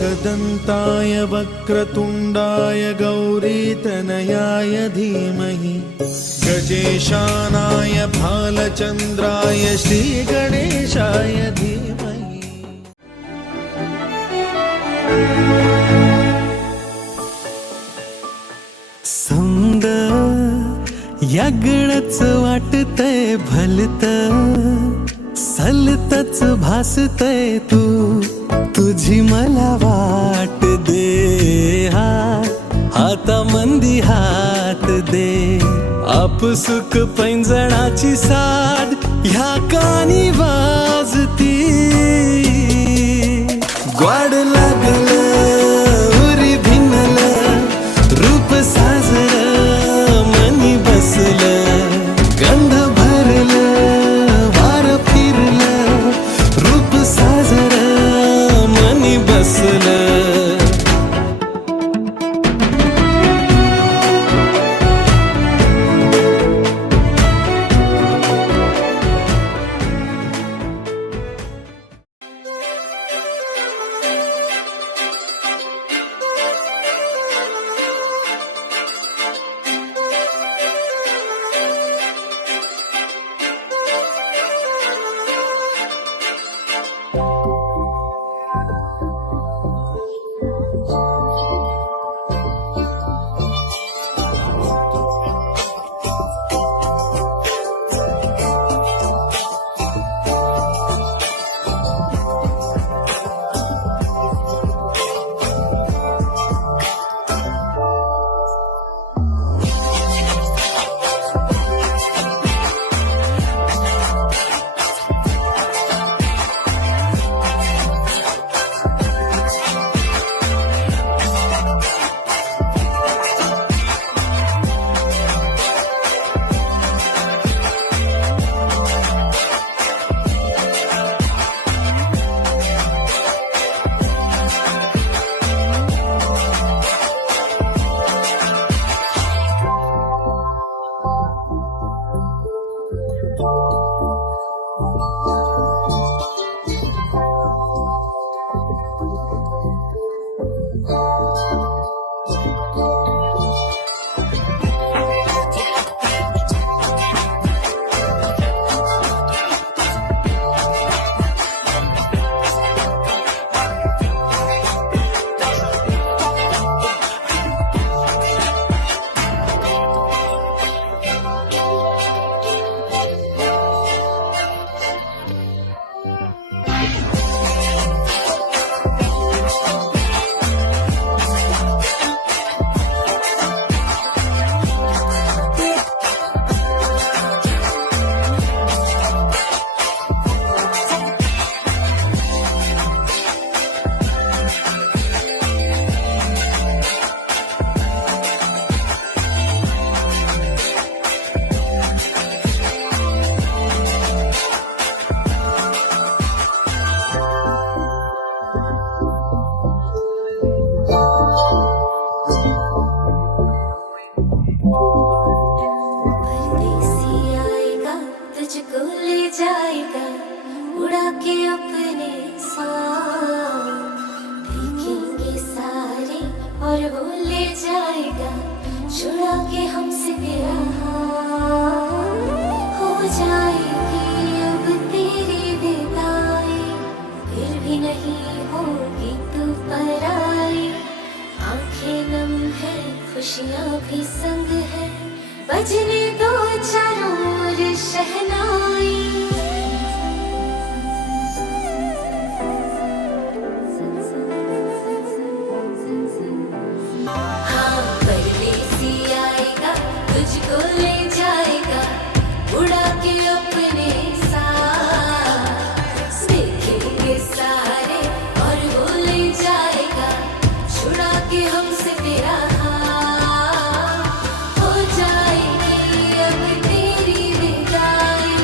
एकदन्ताय वक्रतुण्डाय गौरीतनयाय धीमहि गजेशानाय भालचन्द्राय श्रीगणेशाय धीमहि। सुंदर यागळच वाटतंय भलतं सलतच भासतय तू तुझी मला वाट दे हाता मंदी हात दे आपसुक पैंजणाची साद ह्या कानी वाजती ग्वाड लागलं उरी भिनलं रूप साजर मनी बसलं गंध भरलं वार फिरलं रूप साजर मनी बसलं। और वो ले जाएगा छुड़ा के हमसे तेरा हाथ। हो जाएगी अब तेरी विदाई, फिर भी नहीं होगी तू पराई। आंखें नम है खुशियाँ भी संग है, बजने दो चारों ओर शहनाई। तुझको ले जाएगा उड़ा के अपने साथ, देखेंगे सारे और वो ले जाएगा छुड़ा के हमसे तेरा हाथ। हो जाएगी अब तेरी विदाई,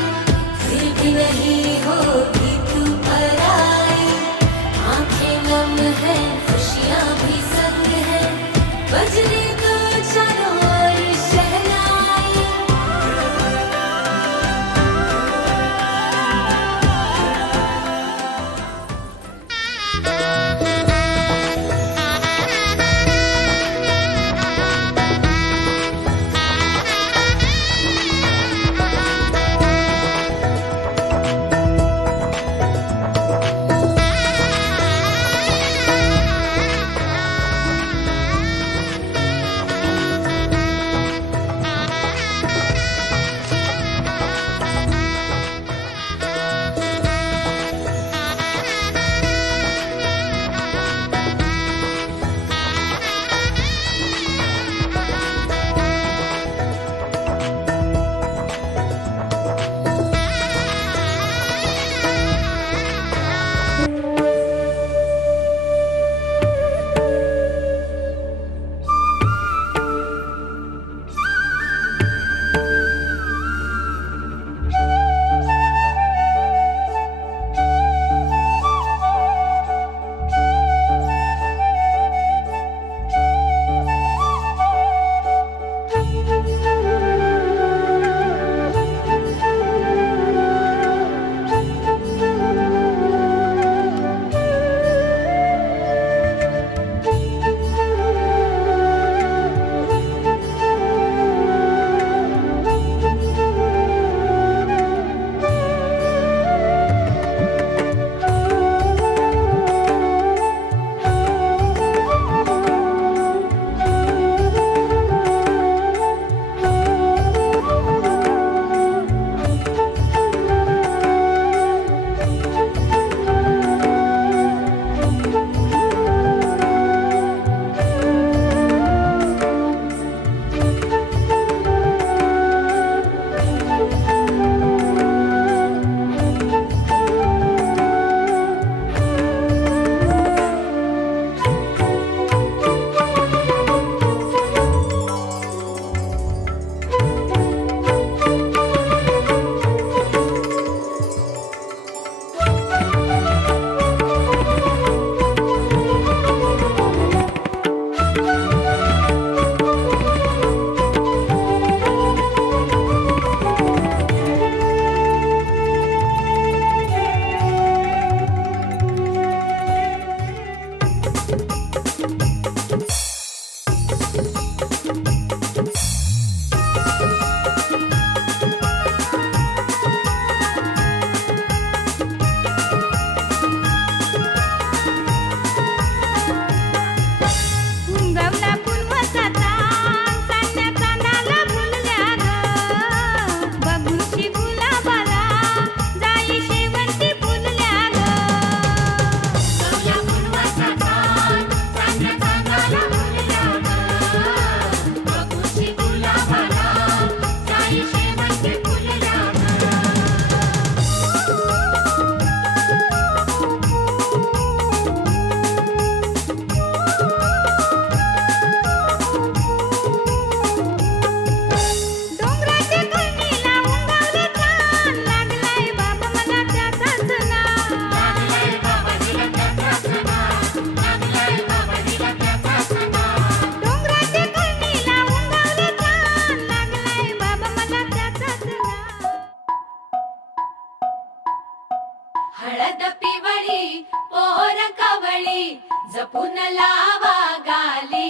जपून लावा गाली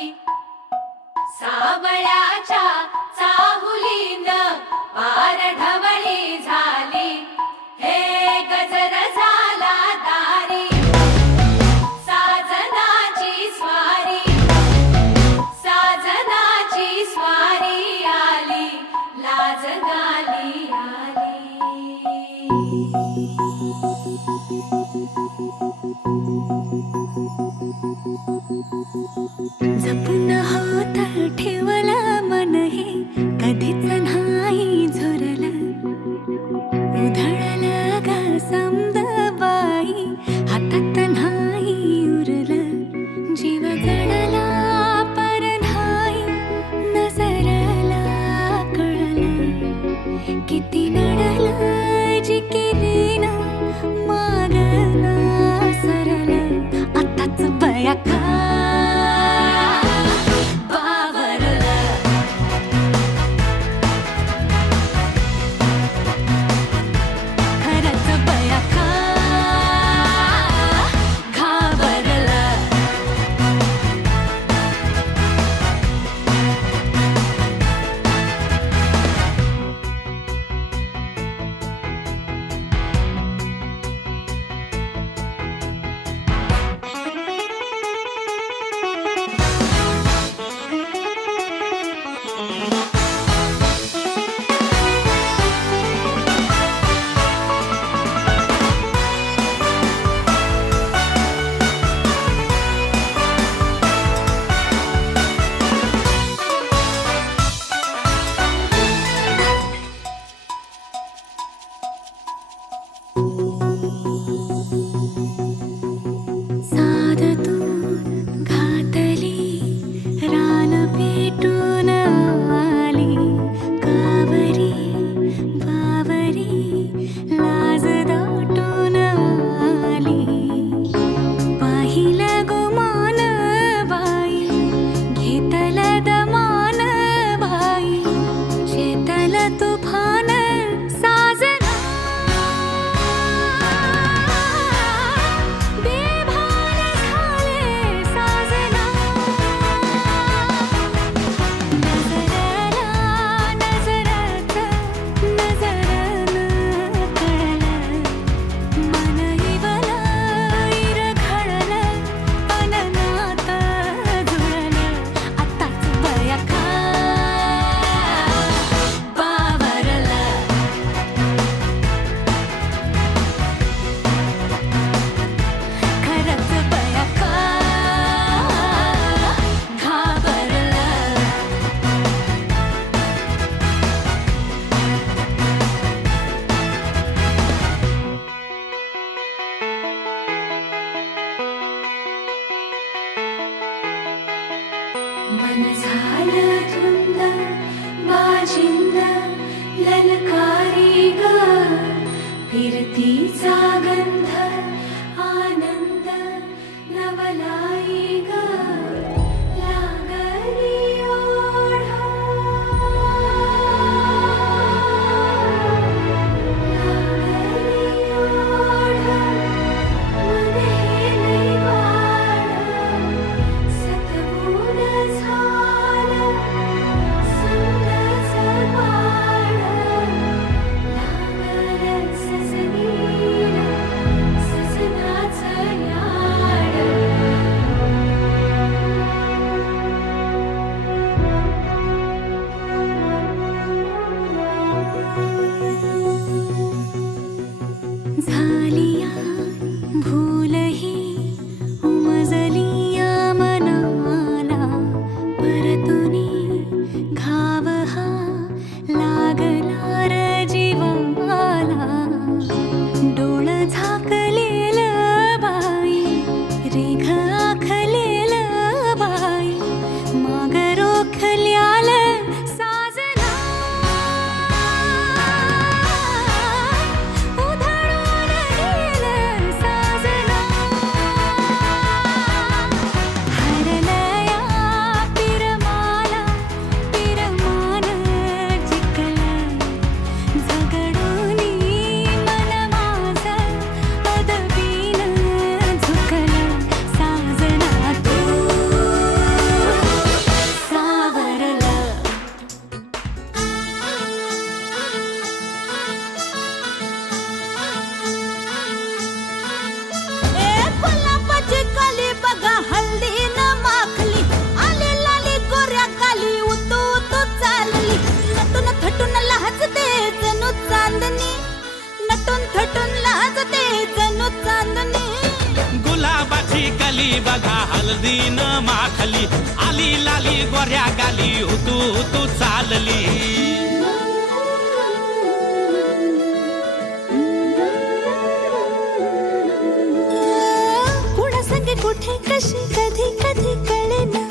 सावळ्याच्या चाहुलीन पार ढवळी झाली हे गजर झाला दारी साजनाची स्वारी आली लाज गाली आली जपून होत ठेवलं मन हे कधीच नाही झुरलं उधळलं ग समद बाई हातात नाही उरलं जीव जडला पर नाही नजरला कळलं किती नडलं जी केली ना मागना सरलं आताच बया का साध तू घातली रान पेटून आली कावरी बावरी लाज दाटून आली पाहिलं गुमान बाई घेतल दमान बाई शेतल तुफान साजना बेभान झाले साजना नजरला नजरात नजरन कळलं मन हिवलं इरघळलं अननात जुळलं आताच बया का बावरलं खरंच बया का घाबरलं मन झालं धुंद बाजिंद ललकारी ग फिरतीचा गंध आनंद नवलाई ग लागली ओढा लागली ओढा मन हे लई वाढ सतबून झालं समजाचं पाड लागलं सजनीला सजनाचं याड झालिया भूलही उमजलिया मनाला परतुनी घाव हा लागला र जीवाला डोळ झाकलेलं बाई रेघ आखलेलं बाई माग रोखल्यालं साजना उधळून गेलं साजना हरलया पिरमाला पिरमान जिंकलं झगडूनी मन माझं पदवीन झुकलं साजना कली बघा हळदीन माखली आली लाली गोऱ्या गाली उतू उतू चालली कुणा संगे कुठे कशी कधी कधी कळेना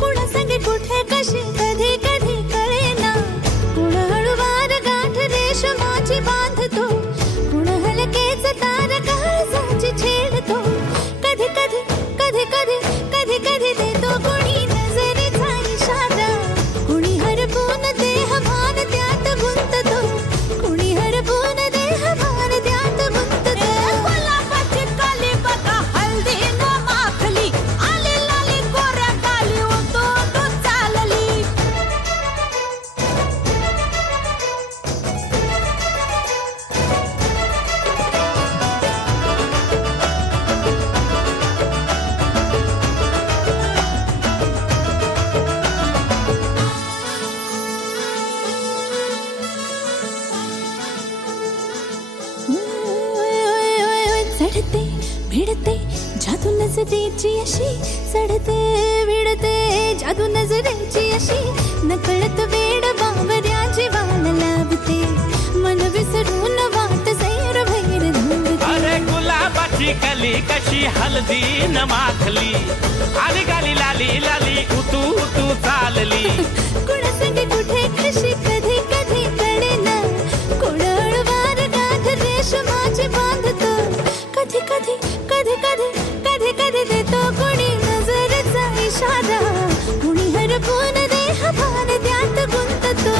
कुणा संगे कुठे कशी कधी कधी कळेना कुण हळूवार गाठ रेशमाची बांधतो कुण हलकेच तार काळजाची छेडतो कधी कधी कधी कधी कधी कधी देतो कुणी नजरेचा इशारा कुणी हरपून देह भान त्यात गुंततो कुणी हरपून देह भान त्यात गुंततो गुलाबाची काली बघा हळदी न माखली आली लाली गोऱ्या गाली उतो तो चालली चढते भिडते जादू नजरेची अशी चढते भिडते जादू नजरेची अशी नकळत वेड बावऱ्याची वाल लाभते मन विसरून वाट सैर भैर धुंदते अरे गुलाबाची कली कशी हळदीन माखली आली गाली लाली लाली उतू उतू चालली कुणासंगे कुठे कशी कधी कधी कळेना कुण हळूवार गाठ रेशमाची बांधतो कधी कधी कधी कधी कधी कधी देतो कुणी नजरेचा इशारा कुणी हरपून देह भान त्यात गुंततो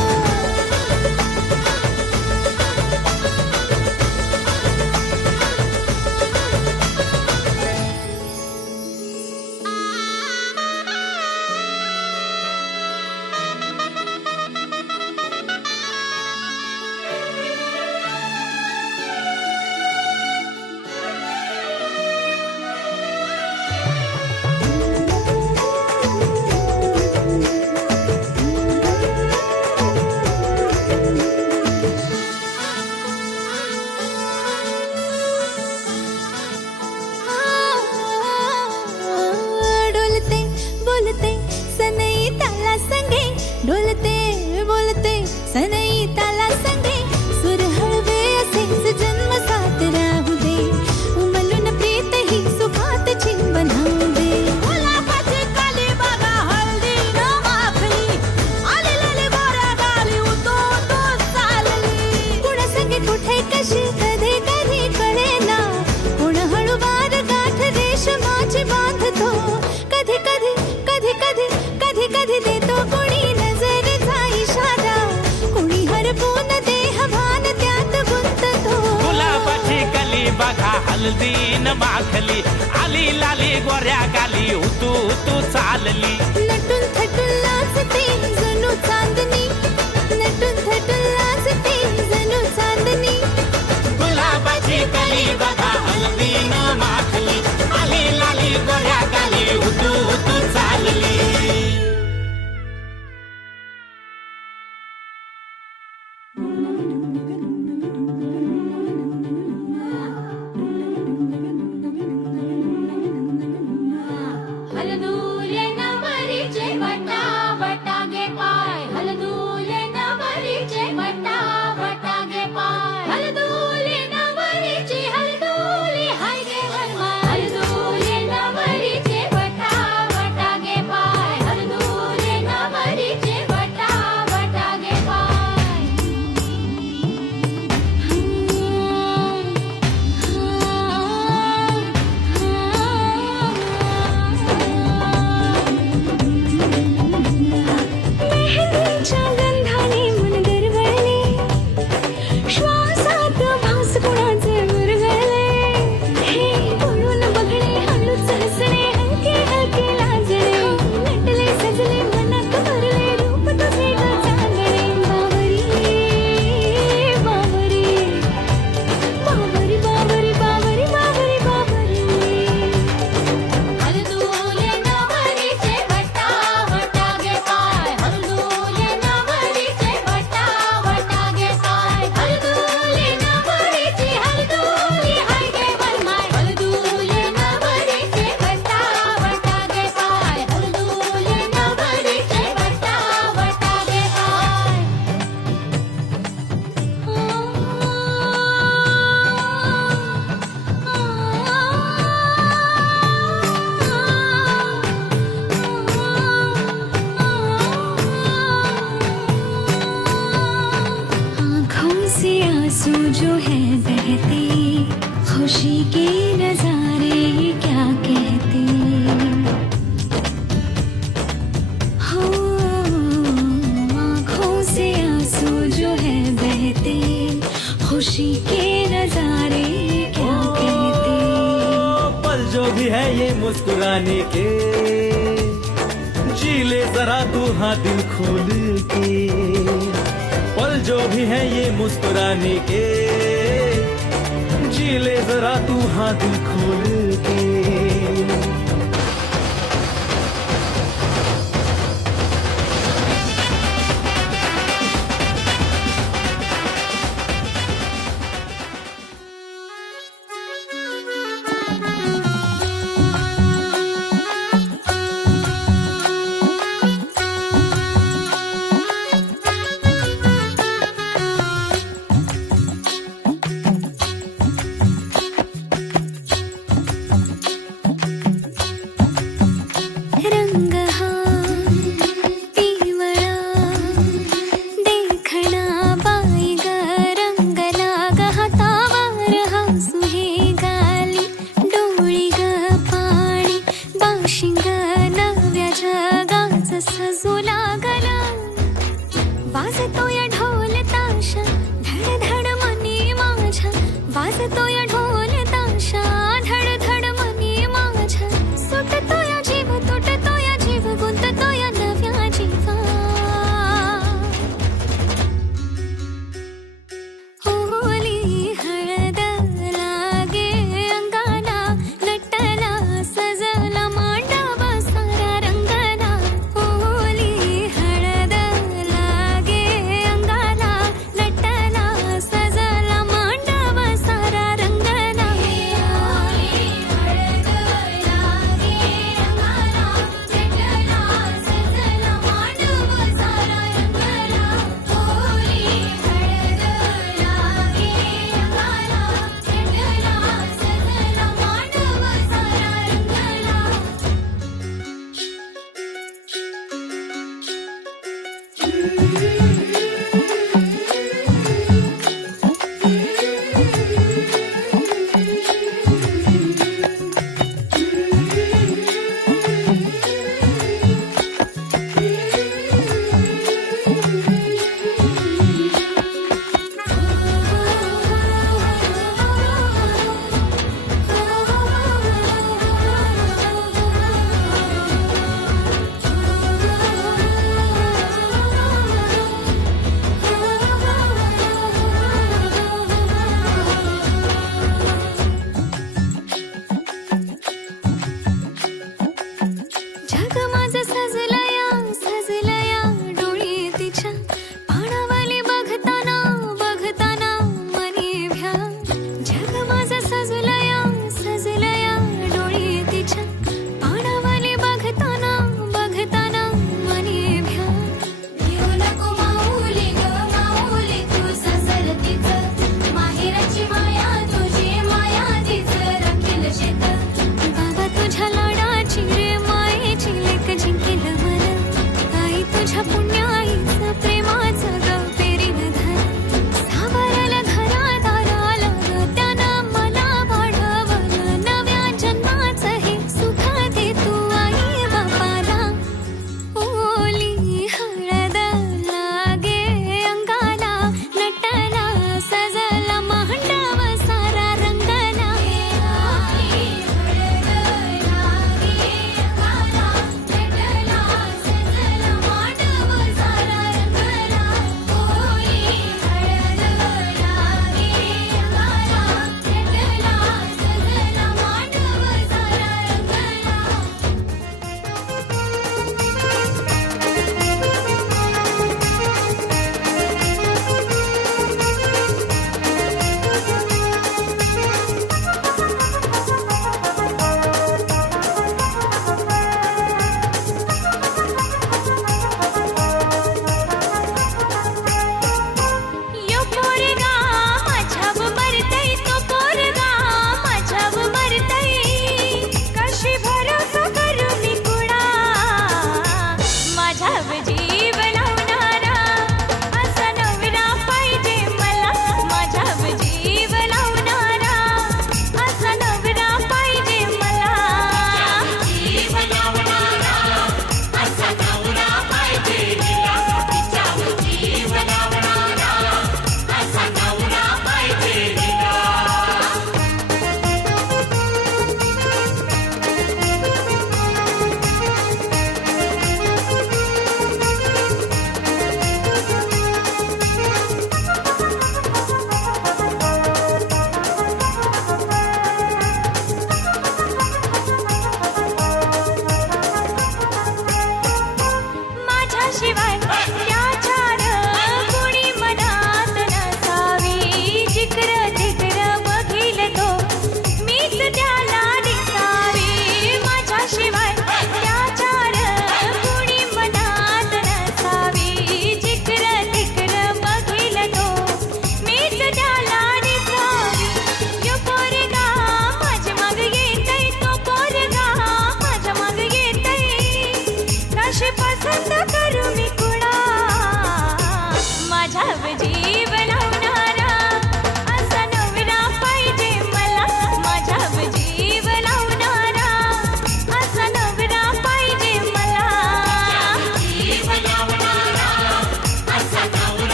डोलते बोलते सनई ताला संगे डोलते बोलते सनई ताला संगे सुर हळवे असेच जन्म साथ राहू दे उमलून प्रीत ही सुखात चिंबन होऊ दे गुलाबाची काली बघा हळदी न माखली आली लाली गोऱ्या गाली उतो तो चालली कुणा संगे कुठे कशी कधी कधी कळेना कुण हळूवार गाठ रेशमाची बांधतो कधी कधी कधी कधी कधी कधी देतो कुणी नजरेचा इशारा कुणी हरपून देह भान त्यात गुंततो गुलाबाची कली बघा हळदीन माखली आली लाली गोऱ्या गाली उतू उतू चालली नटून थटून लाजते जणू चांदणी नटून थटून लाजते जणू चांदणी गुलाबाची कली बघा हळदीन माखली आली लाली गोऱ्या गाली उतू उतू चालली हलदूले नमः मुस्कुराने के, जी ले जरा तू हाँ दिल खोल के, पल जो भी है ये मुस्कुराने के, जी ले जरा तू हाँ दिल खोल के।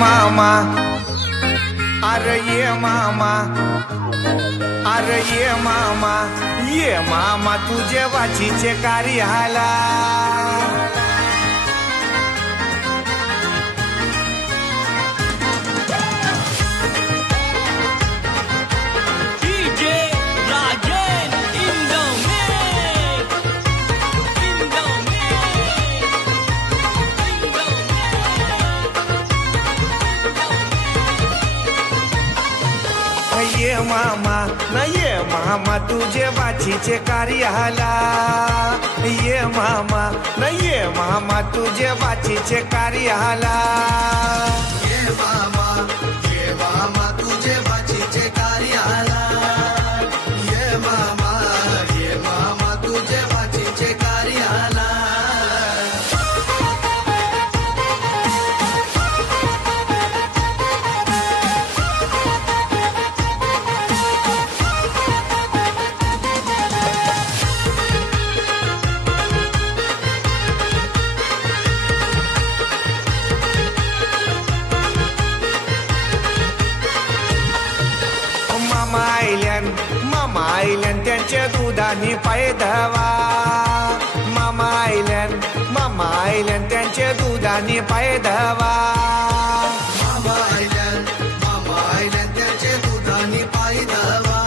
मामा अरे ये मामा अरे ये मामा तुझे वाचीचे कार्याला DJ Rajan in the mix. In the mix. In the ये मामा न ये मामा तुझे वाचीचे कार्याला ये मामा न ये मामा तुझे वाचीचे कार्याला ये मामा तुझे बाचीचे कार्याला ये मामा तुझे बाचीचे कार्याला मामा आयल्यान त्यांच्या दुधाने पाय धवा मामा आयल्यान त्यांच्या दुधाने पाय धवा मामा आयल्यान त्याचे दुधाने पायी धावा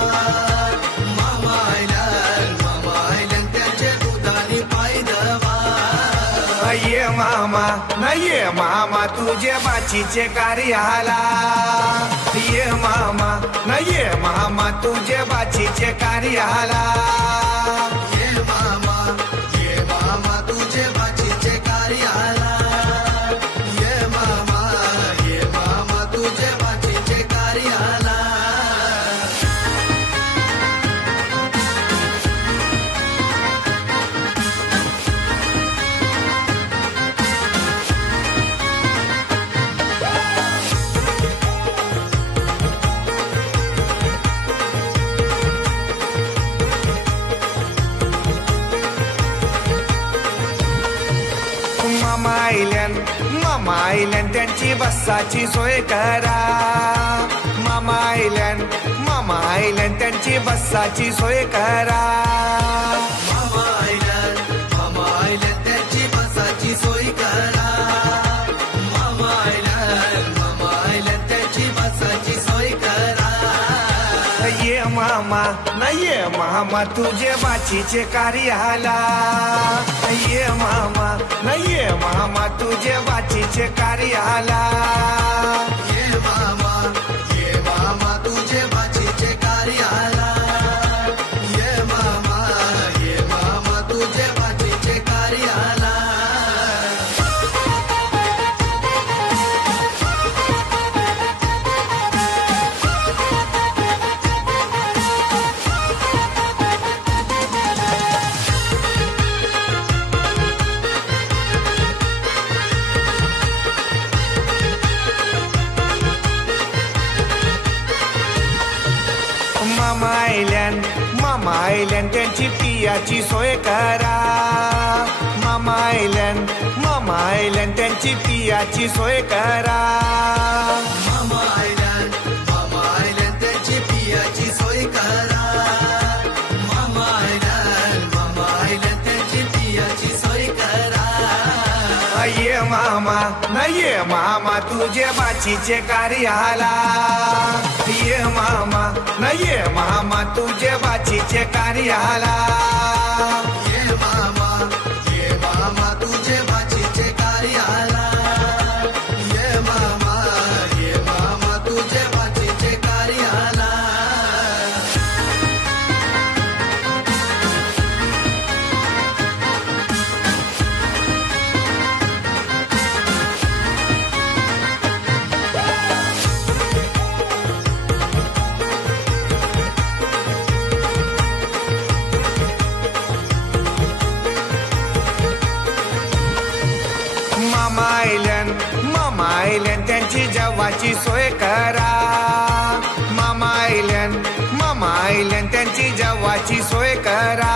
मामा आयल्यान त्याचे दुधाने पायी धावा ये मामा न ये मामा तुझे बाचीचे कार्याला ये मामा न ये मामा तुझे बाचीचे कार्याला ये मामा तुझे बाचीचे कार्याला ये मामा तुझे बाचीचे कार्याला मामा आयल्यान त्यांची बसाची सोय करा मामा आयल्यान त्यांची बसाची सोय करा मामा आयल्यान त्याची बसाची सोय करा मामा आयल्यान त्याची बसाची सोय करा ये मामा न ये मामा तुझे बाचीचे कार्याला ये मामा न ये मामा तुझे बाचीचे कार्याला ये मामा तुझे बाचीचे कार्याला ये मामा तुझे बाचीचे कार्याला मामा आयल्यान त्यांची पियाची सोय करा मामा आयल्यान त्यांची पियाची सोय करा मामा आयल्यान त्याची पियाची सोय करा मामा आयल्यान त्याची पियाची सोय करा ये मामा न ये मामा तुझे बाचीचे कार्याला ये मामा न ये मामा तुझे बाचीचे कार्याला ये मामा तुझे बाचीचे कार्याला ये मामा तुझे बाचीचे कार्याला मामा आयल्यान त्यांची जेवाची सोय करा मामा आयल्यान त्यांची जेवाची सोय करा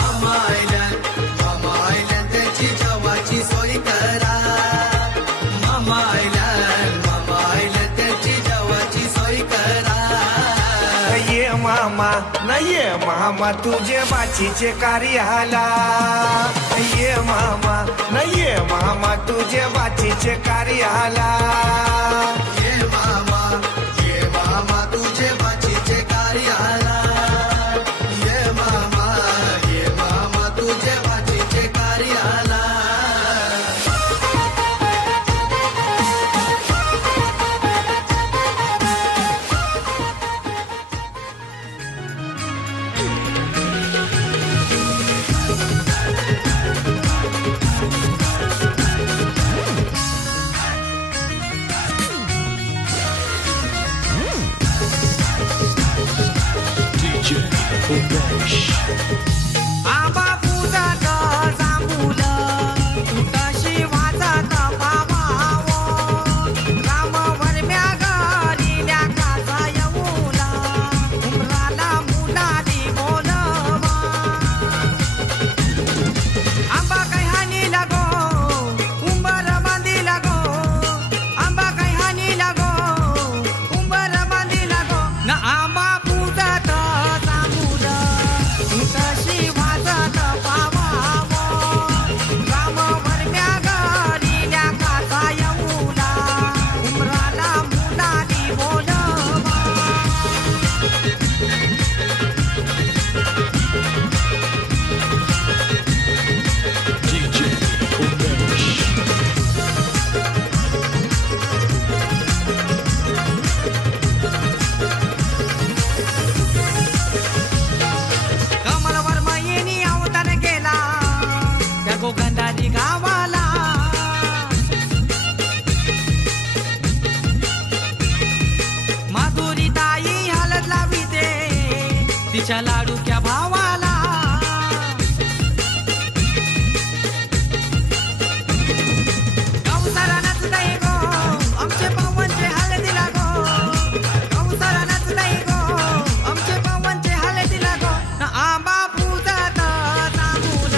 मामा आयल्यान त्याची जेवाची सोय करा मामा आयल्यान मामा न ये मामा तुझे बाचीचे कार्याला ये मामा न ये मामा तुझे बाचीचे कार्याला ये मामा तुझे बाचीचे कार्याला ये मामा तुझे बाचीचे कार्याला आबा पूजात जांभूल तुटशी वाजत पावावो राम वरम्या गलील्या काचा येऊला उमराला मुलाली बोलवा आंबा काही हानी लागो उंबर बांधी लागो आंबा काही हानी लागो उंबर बांधी लागो न आंबा पूजात जांभूल तुटशी वाजत पावावो राम वरम्या गलील्या काचा येऊला उमराला मुलाली बोलवा कमलवर मयिनी अवतार केला त्या गोगंधारी गावाला माधुरी ताई हलत लाविते तिच्या लाडूच्या भावाला गौसाला नचतय गो आमचे पवनचे हलदीला गो गौसाला नचतय गो आमचे पवनचे हलदीला गो न आंबा पूजत जांभूल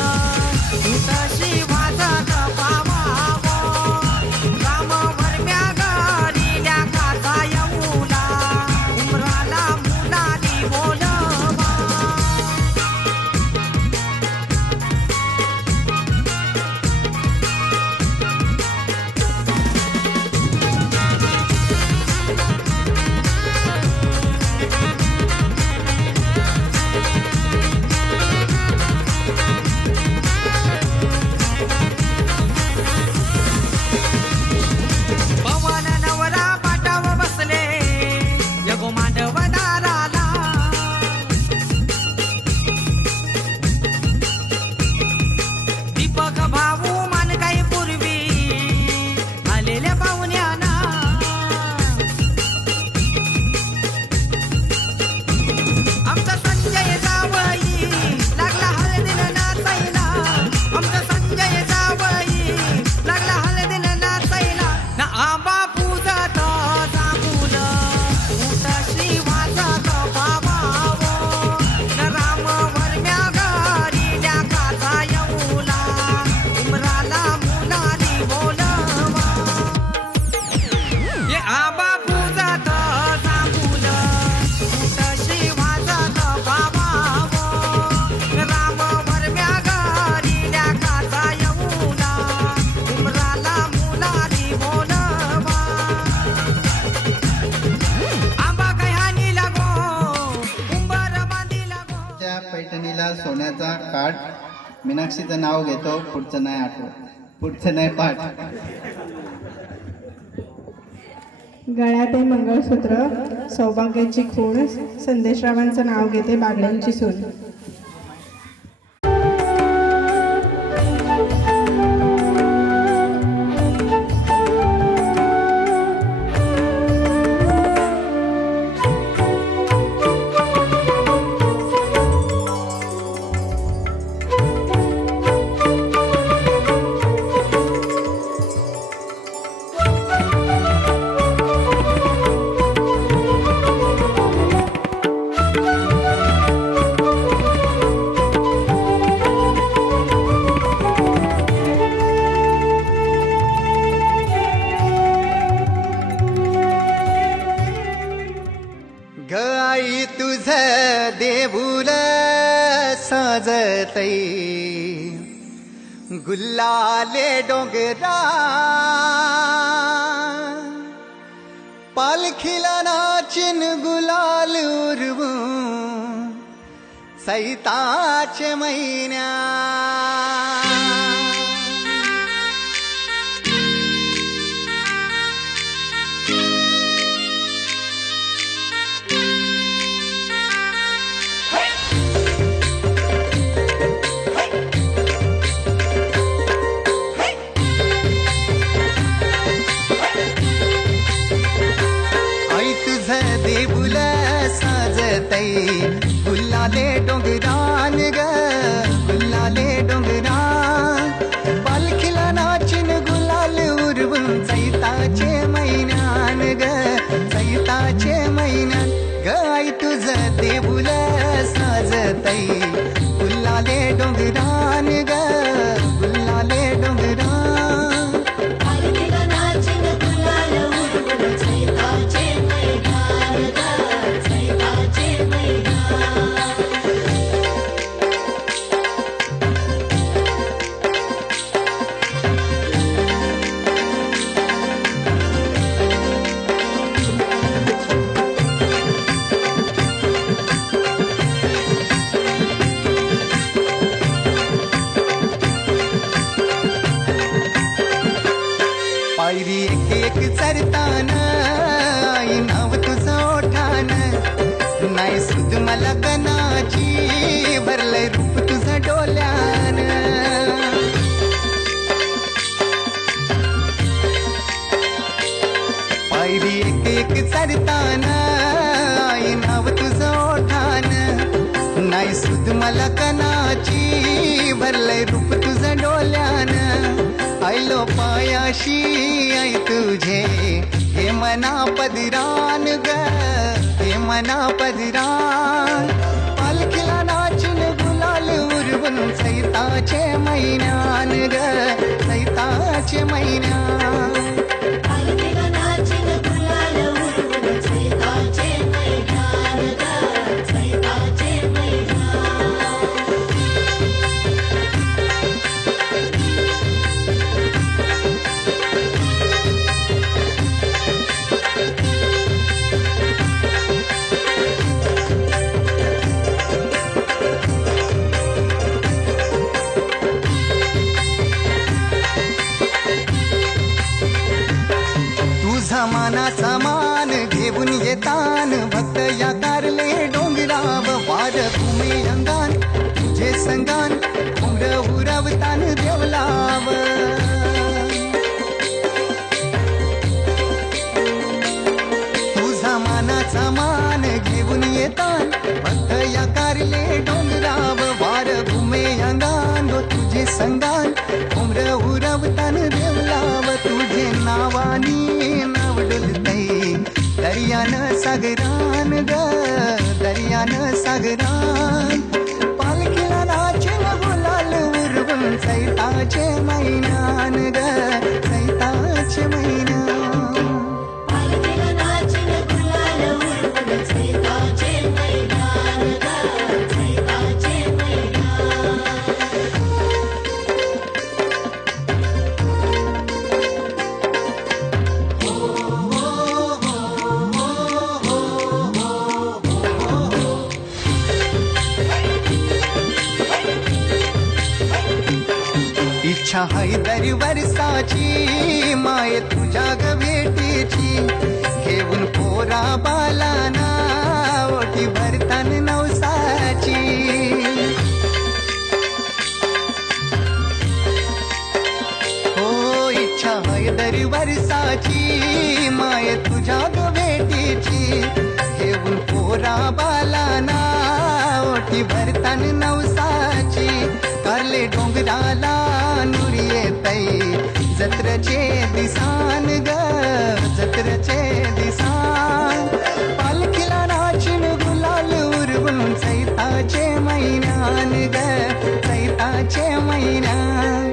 तुटशी वाजत पावावो राम वरम्या गलील्या काचा येऊला उमराला मुलाली बोलवा पवन नवरा पाटावर बसले यगो मांडव दाराला दीपक भाऊ मान काही पूर्वी आलेल्या पाहुण्याना आमचा संजय जावई लागला हळदीनं नाचायला आमचा संजय जावई लागला हळदीनं नाचायला न आंबा पूजत जांभूल तुटशी वाजत पावावो न राम वरम्या गलील्या काचा येऊला उमराला मुलाली बोलवा ये आंबा पूजत जांभूल तुटशी वाजत पावावो न राम वरम्या गलील्या काचा येऊला उमराला मुलाली बोलवा आंबा काही हानी लागो उंबर बांधी लागो त्या पैठणीला सोन्याचा काठ मीनाक्षीचं नाव घेतो पुढचं नाही आठवत पुढचं नाही पाठ गळ्यात आहे मंगळसूत्र सौभाग्याची खूण संदेशरावांचं नाव घेते बागड्यांची सून ग आई तुझ देऊळ साजतई गुल्लाले डोंगरा पालखीला नाचिन गुलाल उरवू सैताचे महिन्या देऊळ साजतई गुल्लाले डोंगरान ग गुल्लाले डोंगरान पालखीला नाचिन गुलाल उरवून चैताचे महिन्यान ग चैताचे महिन्यान ग आई तुझ देऊळ साजतई गुल्लाले डोंगरान ग गुल्लाले डोंगरान पालखीला नाचिन गुलाल उडवून चैताचे पायरी एक एक चरताना आई नाव तुझं ओठान नाही सुध मला कनाची भरलंय रूप तुझं डोल्यान पायरी एक एक चरताना आई नाव तुझं ओठान नाही सुध मला कनाची भरलंय रूप तुझं डोल्यान आयलो पायाशी आई तुझे हे मना पदरान ग हे मना पदरान पालखीला नाचिन गुलाल उरवून सैताचे महिन्यान ग सैताचे महिन्यान पालखीला नाचिन गुलाल उडवून चैताचे महिन्यान ग चैताचे महिन्यान मानाचा मान घेऊन येतान भक्त या कारले डोंगराव वार भूमी अंगान तुझे संगान उमर उरवतान देवलाव तुझा मानाचा मान घेऊन येतान भक्त या कारले डोंगराव वार भूमी अंगान तुझे संगान उमर उरवतान देवलाव तुझे नावानी दर्यान सागरान ग दर्यान सागरान पालखीला नाचिन गुलाल उरवून चैताचे महिन्यान ग चैताचे महिन्यान पालखीला नाचिन गुलाल उडवून चैताचे महिन्यान ग चैताचे महिन्यान इच्छा है दर वर्षाची माय तुझ्या ग भेटीची घेऊन पोरा बालाना ओटी भरतान नवसाची हो इच्छा है दर वर्षाची माय तुझ्या ग भेटीची घेऊन पोरा बालाना ओटी भरतान नवसाची कारले डोंगराला नुरी येतई जत्रचे दिसान ग जत्रचे दिसान पालखीला नाचिन गुलाल उरवून चैताचे महिन्यान ग चैताचे महिन्यान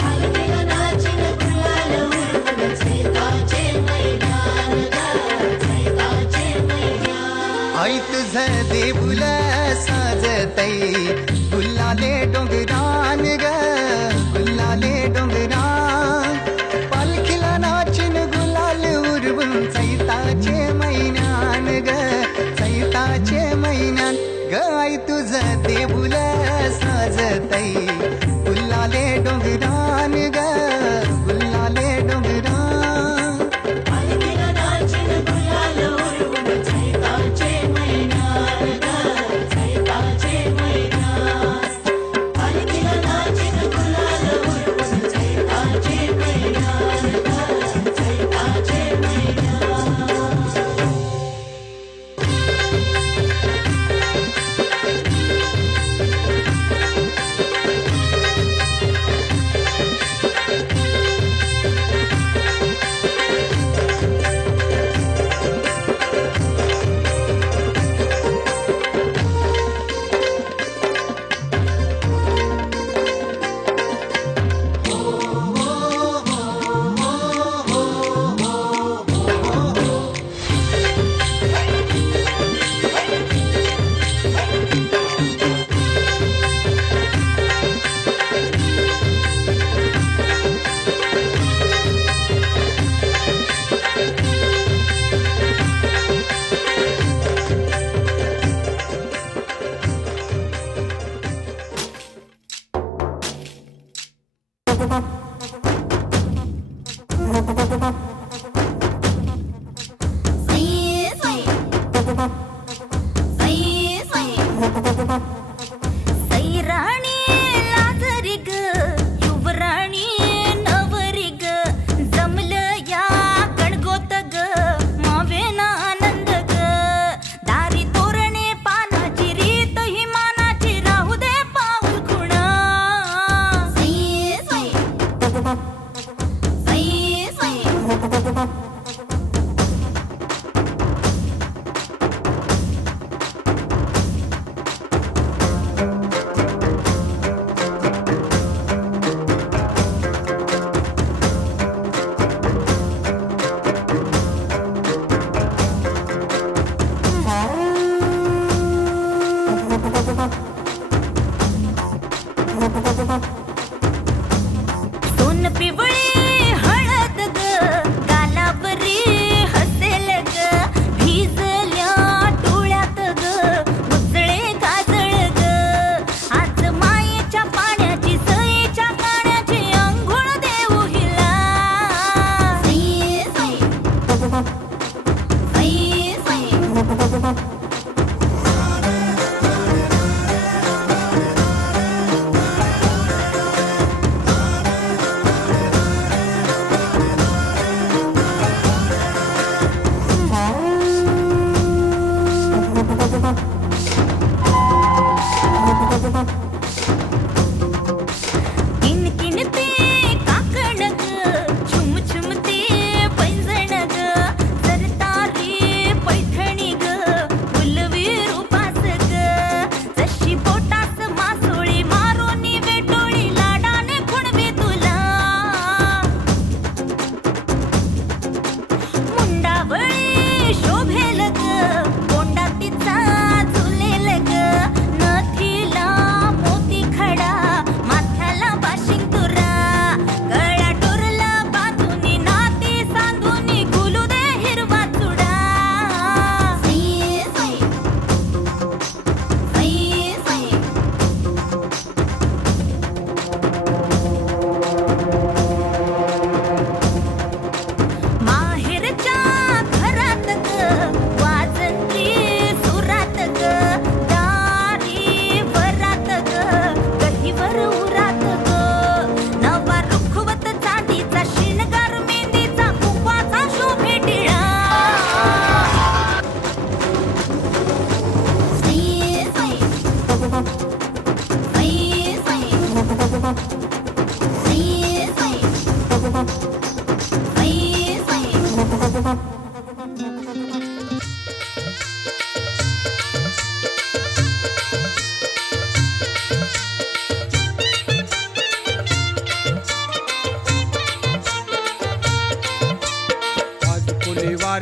पालखीला नाचिन गुलाल उडवून चैताचे महिन्यान ग चैताचे महिन्यान आई तुझं देऊळ साजतई गुल्लाले डोंगरान ग गुल्लाले डोंगरान पालखीला नाचिन गुलाल उरवून चैताचे महिन्यान ग चैताचे महिन्यान ग आई तुझं देऊळ साजतई गुल्लाले डोंगरान ग गुल्लाले डोंगरान पालखीला नाचिन गुलाल उडवून चैताचे महिन्यात ग चैताचे महिन्यात पालखीला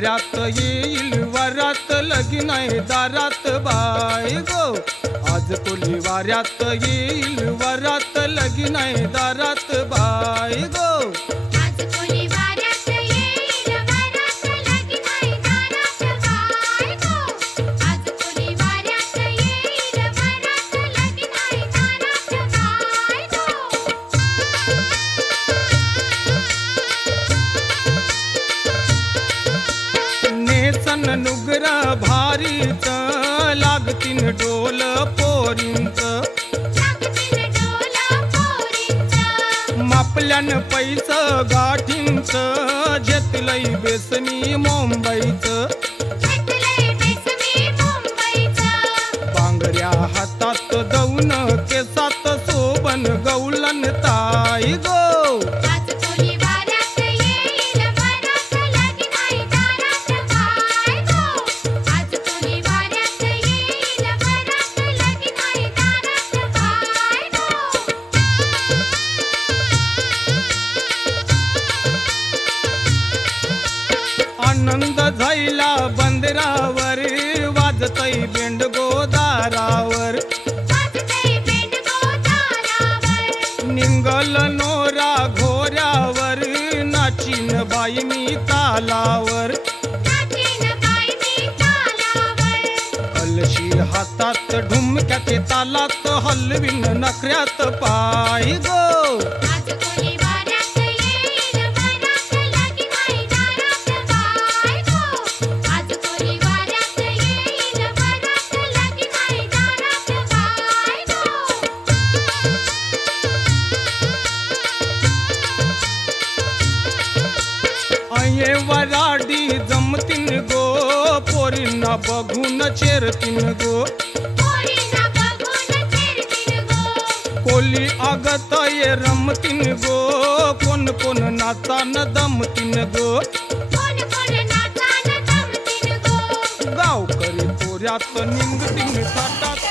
वाऱ्यात येईल वरात लगीन आहे दारात बाय गो आज कोली वाऱ्यात येईल वरात लगीन आहे दारात बाय गो आज कोली वाऱ्यात येईल वरात लगीन आहे दारात बाय गो आज कोली वाऱ्यात येईल वरात लगीन आहे दारात बाय गो नेसन नुगरा भारीच लागतीन डोल पोरींच लागतील डोला पोरींचा मापल्यान पैस गाठींच जेतलई बेसनी मुंबईच घेतलंय बेसमी मुंबईचं बांगड्या हातात दौन केसात सोबन गौलन ताई गो आज कोली वाऱ्यात येईल वरात लगीन आहे दारात बाय गो आज कोली वाऱ्यात येईल वरात लगीन आहे दारात बाय गो आनंद झायला बंदरावर वाजतई बेंड गोदारावर वाजतंय बेंड गोदारावर निंगल नोरा घोऱ्यावर नाचीन बाई मी तालावर नाचीन बाई मी तालावर कलशी हातात ढुमक्याचे तालात हलवीन नखऱ्यात पाय गो आज कोली वाऱ्यात येईल वरात लगीन आहे दारात बाय गो आज कोली वाऱ्यात येईल वरात लगीन आहे दारात बाय गो अये वराडी जमतीन गो पोरींना बघून चेरतीन गो पोरींना बघून चिरतीन गो कोली आगत ये रमतीन गो कोण कोण नाचान दमतीन गो कोण कोण नाचान दमतीन गो गावकरी पोऱ्यात निंगतीन थाटात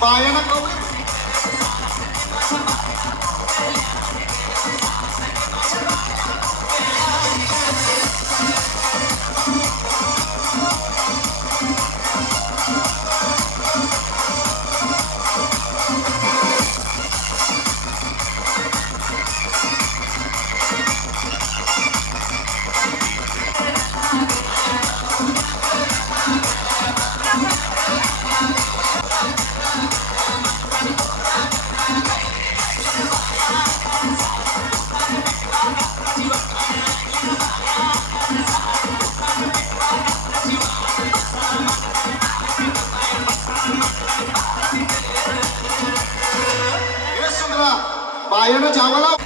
पायानं कवळी पायानं जावला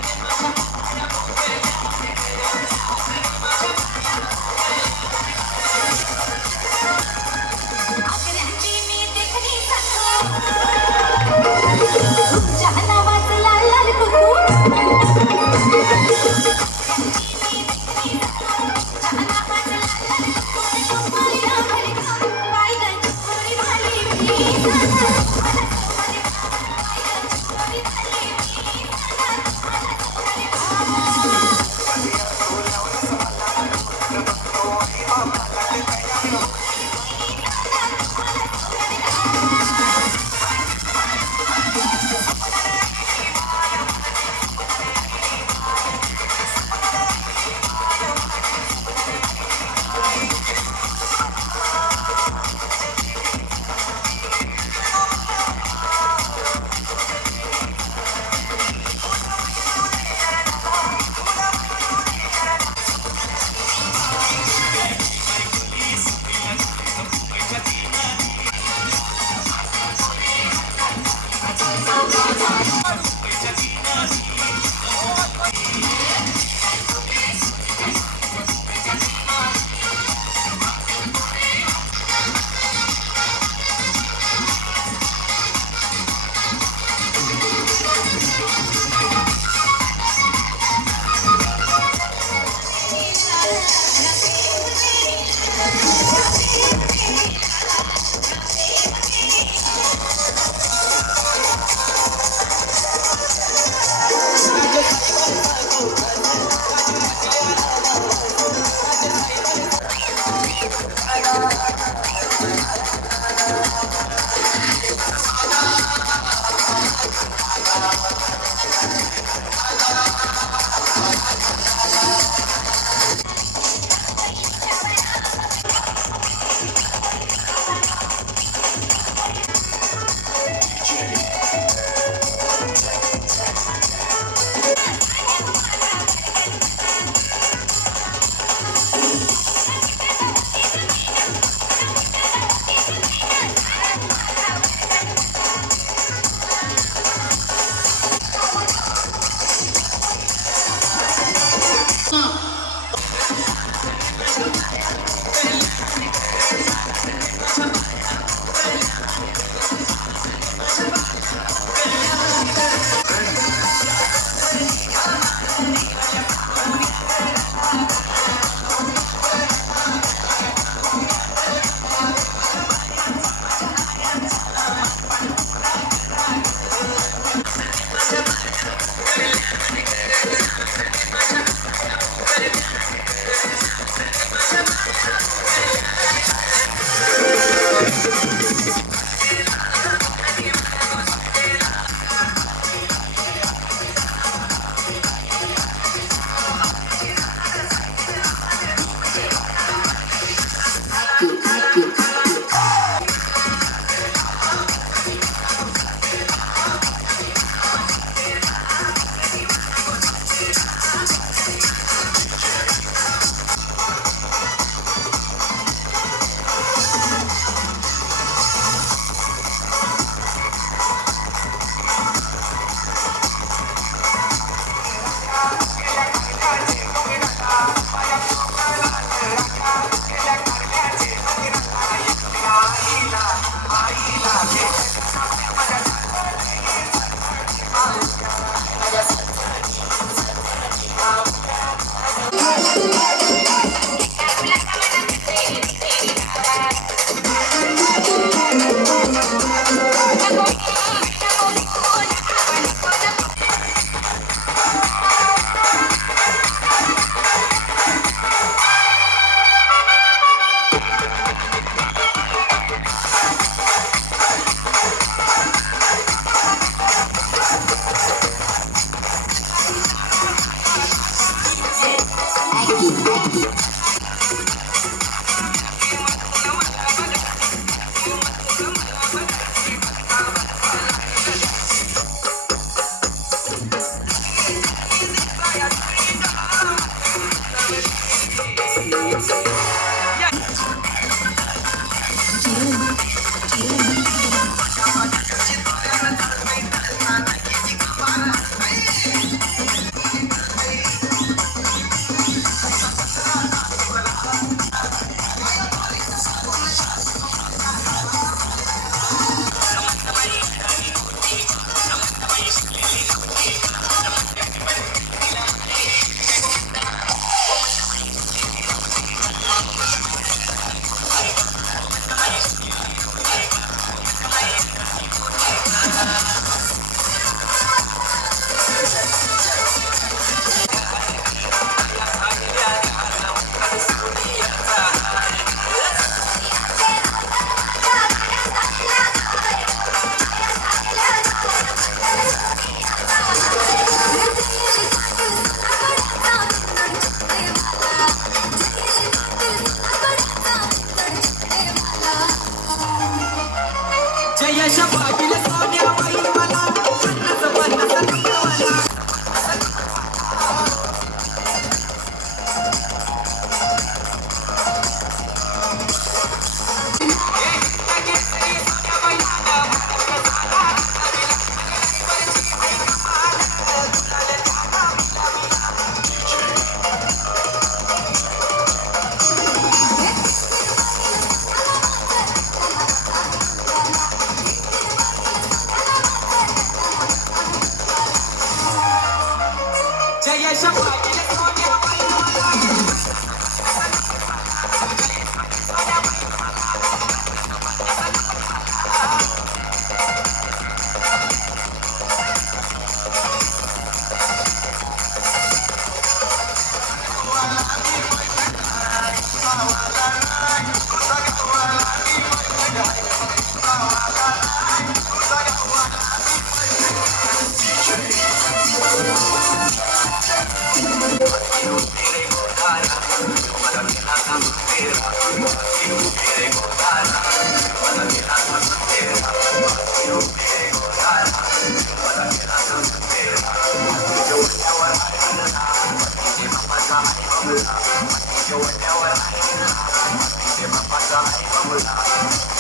मला